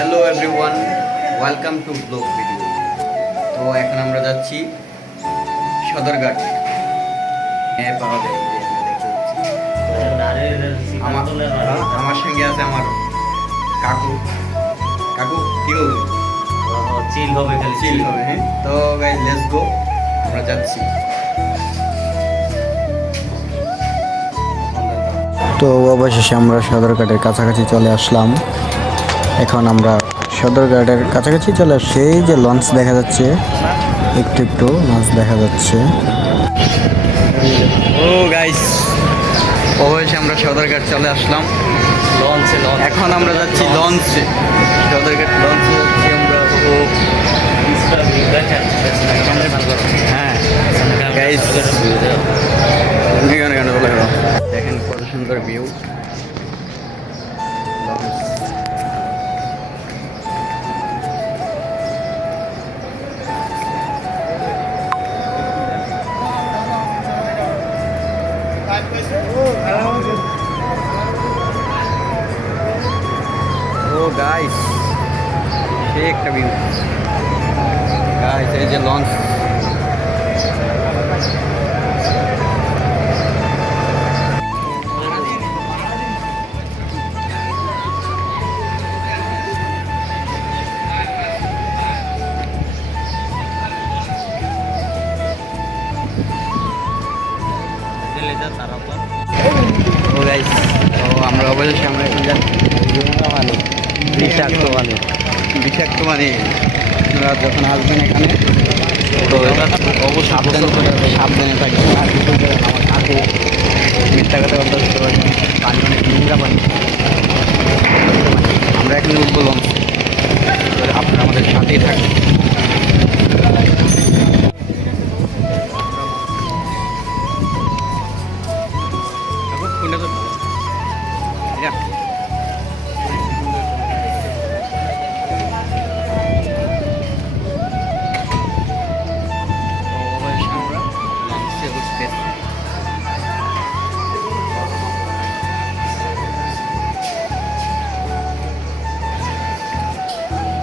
Hello everyone, welcome to blog video. তো এখন আমরা যাচ্ছি সদরঘাট। হ্যাঁ, পাওয়া যায় যে আমরা দেখতে পাচ্ছি। আমার সঙ্গে আছে আমার কাকু। কাকু কি বলবে? চিল হবে, খালি চিল হবে। হ্যাঁ, তো গাইস লেটস গো, আমরা যাচ্ছি। তো অবশেষে আমরা সদরঘাটের কাছাকাছি চলে আসলাম। এখন আমরা সদরঘাটের কাছাকাছি চলে আসছি। এই যে লঞ্চ দেখা যাচ্ছে, একটু একটু লঞ্চ দেখা যাচ্ছে। ও গাইস, অবশেষে আমরা সদরঘাট চলে আসলাম। লঞ্চে এখন আমরা যাচ্ছি লঞ্চে, সদরঘাট লঞ্চে যাচ্ছি আমরা। তো হ্যাঁ গাইস, দেখেন কত সুন্দর ভিউ। ও গাইস, সে একটা ভিউ গাইস। এই যে লঞ্চ, ও গাইস, তো আমরা অবশ্যই আমরা এখন যাচ্ছি বিষাক্ত মানে বিষাক্ত মানে আপনারা যখন আসবেন এখানে তো অবশ্যই সাবধানে থাকবেন। আর কিছু আমার কাকু মিথ্যা কথা বলতে পারি, পানি অনেক নোংরা পানি। আমরা এখানে উঠবো লঞ্চ, আপনারা আমাদের সাথেই থাকবেন।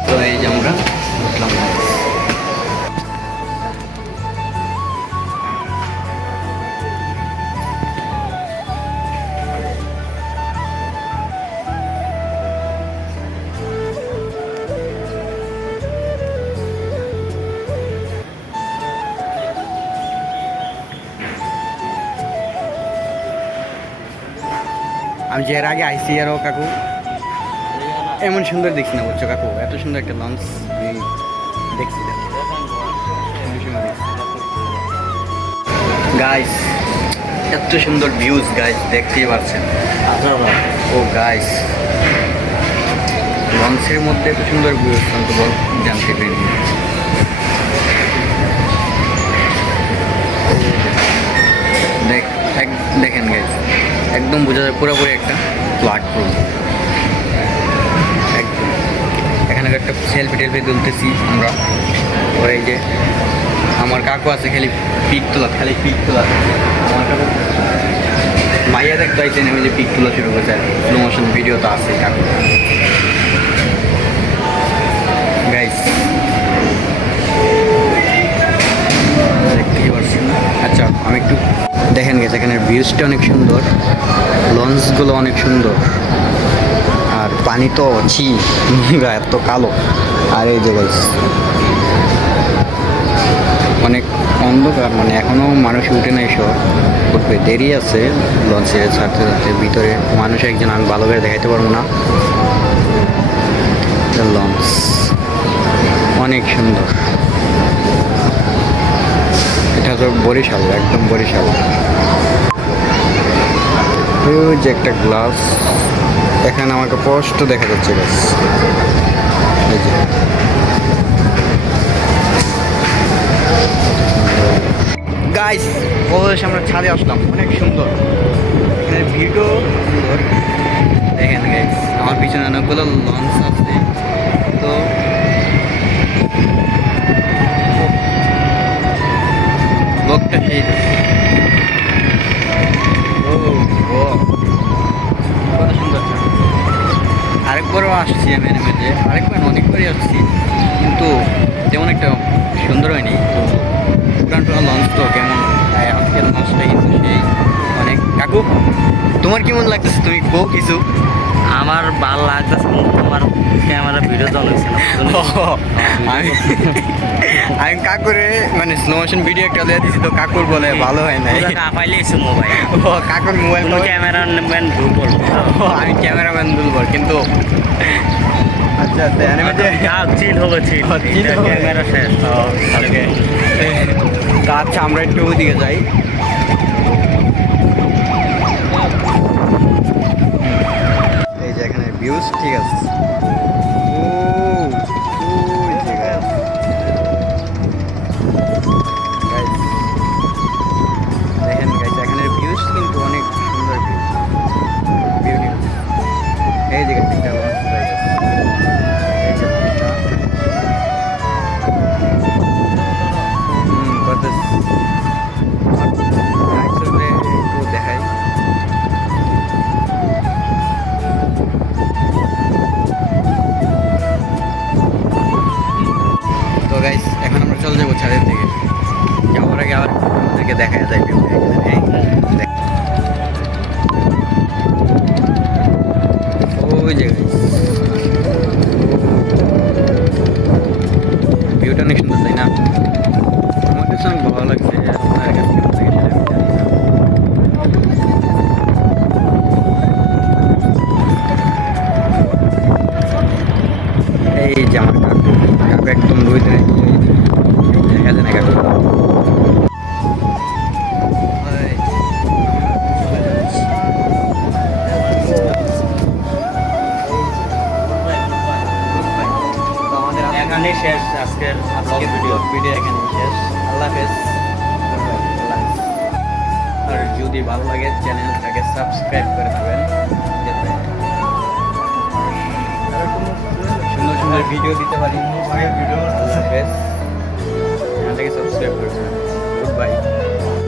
তো এই যে আমরা উঠলাম। আমি যে এর আগে আইসি আরও কাকু এমন সুন্দর দেখছি না, বুঝছো কাকু? এত সুন্দর একটা লঞ্চ আমি দেখছি না। গাইস, এত সুন্দর ভিউজ গাইস, দেখতেই পাচ্ছেন। ও গাইস, লঞ্চের মধ্যে এত সুন্দর ভিউজ জানতে পারি। দেখেন গাইস, একদম বোঝা যায় পুরোপুরি একটা প্ল্যাটফর্ম। একদম এখানে একটা সেলফি টেলফি তুলতেছি আমরা। ওর এই যে আমার কাকু আছে, খালি পিক তোলা, খালি পিক তোলা। আমার কাকু মাইয়া দেখতে আইছেন, আমি যে পিক তোলা শুরু করছে। স্লো মোশন ভিডিও তো আছে কাকু। গাইস দেখতেই পারছি না। আচ্ছা, আমি একটু দেখেন গেছে, এখানে ভিউজটা অনেক সুন্দর, লঞ্চগুলো অনেক সুন্দর, আর পানি তো এত কালো। আর এই যে গাইস অনেক অন্ধকার, মানে এখনও মানুষ উঠে নাই, সব উঠবে, দেরি আছে লঞ্চে ছাড়তে ছাড়তে। ভিতরে মানুষ একজন, আমি ভালো করে দেখাইতে পারবো না। লঞ্চ অনেক সুন্দর। এটা তো বরিশাল, একদম বরিশাল। ওই যে একটা গ্লাস, এখানে আমাকে স্পষ্ট দেখা যাচ্ছে গাছ। এই যে গাইস, অবশেষে আমরা ছাদে আসলাম, অনেক সুন্দর। এখানে ভিউটাও সুন্দর। দেখেন গাইস, আমার পিছনে অনেকগুলো লঞ্চ আছে। তো ব্লগটা সেই কত সুন্দর। আর আরেকবারও আসছি আমি এনিমেতে, আরেকবার না, অনেকবারই আসছি, কিন্তু তেমন একটা সুন্দর হয়নি। তো পুরান লঞ্চ তো কেমন, তাই আজকের লঞ্চটা কিন্তু সেই অনেক। কাকু, তোমার কেমন লাগতেছে, তুমি কো কিছু? আমার ভালো লাগতেছে, কিন্তু তোমার ক্যামেরা ভিডিও তো অনেক ছিল আমি কাকুরে মানে স্লো মোশন ভিডিও একটা দিয়ে দিছি, তো কাকুর বলে ভালো হয় নাই। আপাইলে এসে মোবাইল ও কাকুর মোবাইল, ক্যামেরাম্যান দুর্বল। আমি ক্যামেরাম্যান দুর্বল, কিন্তু আচ্ছা অ্যানিমেতে চিল হবে চিল, chill হবে। ক্যামেরা শেষ। ওকে, তো আচ্ছা আমরা একটু ওইদিকে যাই। এই যে এখানে ভিউজ ঠিক আছে। ও ওই যে guys, দেখেন গাইস, এখানের ভিউজ কিন্তু অনেক সুন্দর ভিউ, বিউটিফুল। এই যে guys, একটা লঞ্চ যাইতেছে, এই যে লঞ্চটা। করতেছে একটু দেখাই। তো গাইস এখন আমরা চলে যাবো ছাদের দিকে, যাওয়ার আগে আবার আপনাদেরকে দেখা যায় ভিউ। ওই যে গাইস, ভিউটা অনেক সুন্দর, তাই না? আমার কাছে অনেক ভালো লাগছে, আপনার কাছে কেমন লাগে সেটা আমি জানি না। এই যে আমার কাকু, কাকু একদম রোদে দেখা যায় না কাকু। তো আমাদের এখানে শেষ আজকের আজকের ভিডিও। ভিডিও এখানে শেষ। আল্লাহ হাফেজ। আর যদি ভালো লাগে চ্যানেলটাকে সাবস্ক্রাইব করে দেবেন, যাতে সুন্দর সুন্দর ভিডিও দিতে পারি। আল্লাহ হাফেজ, চ্যানেলটাকে সাবস্ক্রাইব করে দেবেন। Good bye.